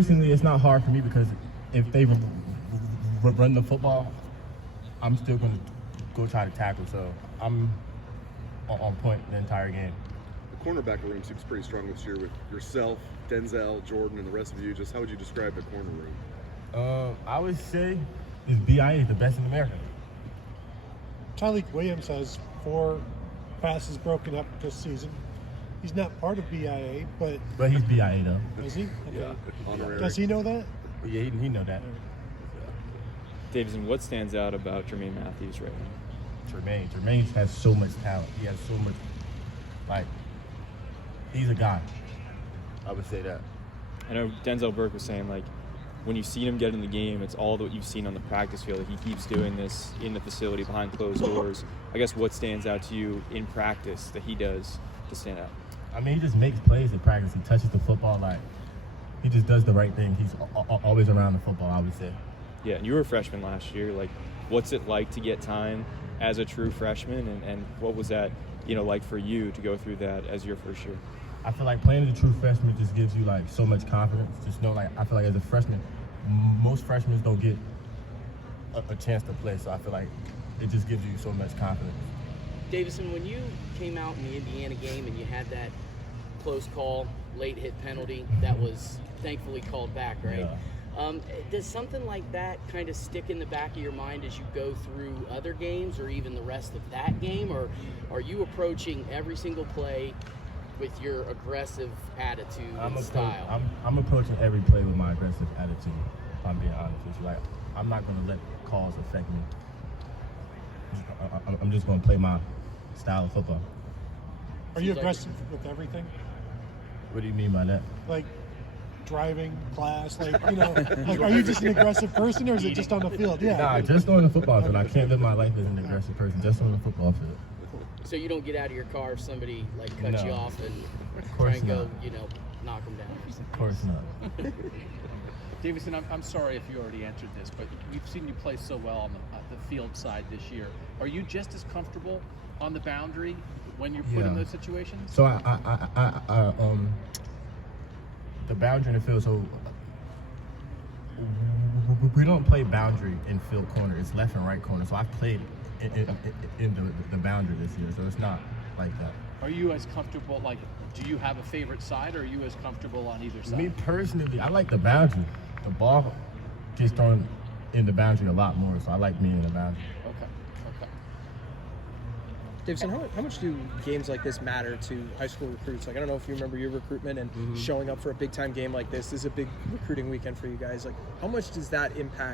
Personally, it's not hard for me because if they run the football, I'm still going to go try to tackle. So I'm on point the entire game. The cornerback room seems pretty strong this year with yourself, Denzel, Jordan, and the rest of you. Just how would you describe the corner room? I would say this BIA is the best in America. Tyleek Williams has 4 passes broken up this season. He's not part of BIA, but he's BIA though. is he? Yeah, honorary. Does he know that? Yeah, he know that. Davison, what stands out about Jermaine Matthews right now? Jermaine has so much talent. He has so much, he's a guy. I would say that. I know Denzel Burke was saying, like, when you've seen him get in the game, it's all that you've seen on the practice field. He keeps doing this in the facility behind closed doors. I guess what stands out to you in practice that he does to stand out? I mean, he just makes plays in practice. He touches the football, he just does the right thing. He's always around the football, I would say. Yeah, and you were a freshman last year. Like, what's it like to get time as a true freshman, and what was that, like for you to go through that as your first year? I feel like playing as a true freshman just gives you so much confidence. Just know, I feel like as a freshman, most freshmen don't get a chance to play. So I feel like it just gives you so much confidence. Davison, when you came out in the Indiana game and you had that close call, late hit penalty that was thankfully called back, right? Yeah. Does something like that kind of stick in the back of your mind as you go through other games or even the rest of that game? Or are you approaching every single play with your aggressive attitude and style? I'm approaching every play with my aggressive attitude, if I'm being honest with you. I'm not going to let calls affect me. I'm just going to play my style of football. Are you aggressive with everything? What do you mean by that? Like driving, class, are you just an aggressive person or is it just on the field? Yeah. Nah, just on the football field. I can't live my life as an aggressive person, just on the football field. So you don't get out of your car if somebody cuts you off and try and go, knock them down. Of course not. Davison, I'm sorry if you already answered this, but we've seen you play so well on the field side this year. Are you just as comfortable on the boundary when you're put in those situations? So the boundary in the field. So we don't play boundary in field corner. It's left and right corner. So I played in the boundary this year. So it's not like that. Are you as comfortable? Do you have a favorite side, or are you as comfortable on either side? Me personally, I like the boundary. The ball gets thrown in the boundary a lot more, so I like being in the boundary. Okay. Davison, how much do games like this matter to high school recruits? I don't know if you remember your recruitment and showing up for a big time game like this. This is a big recruiting weekend for you guys. How much does that impact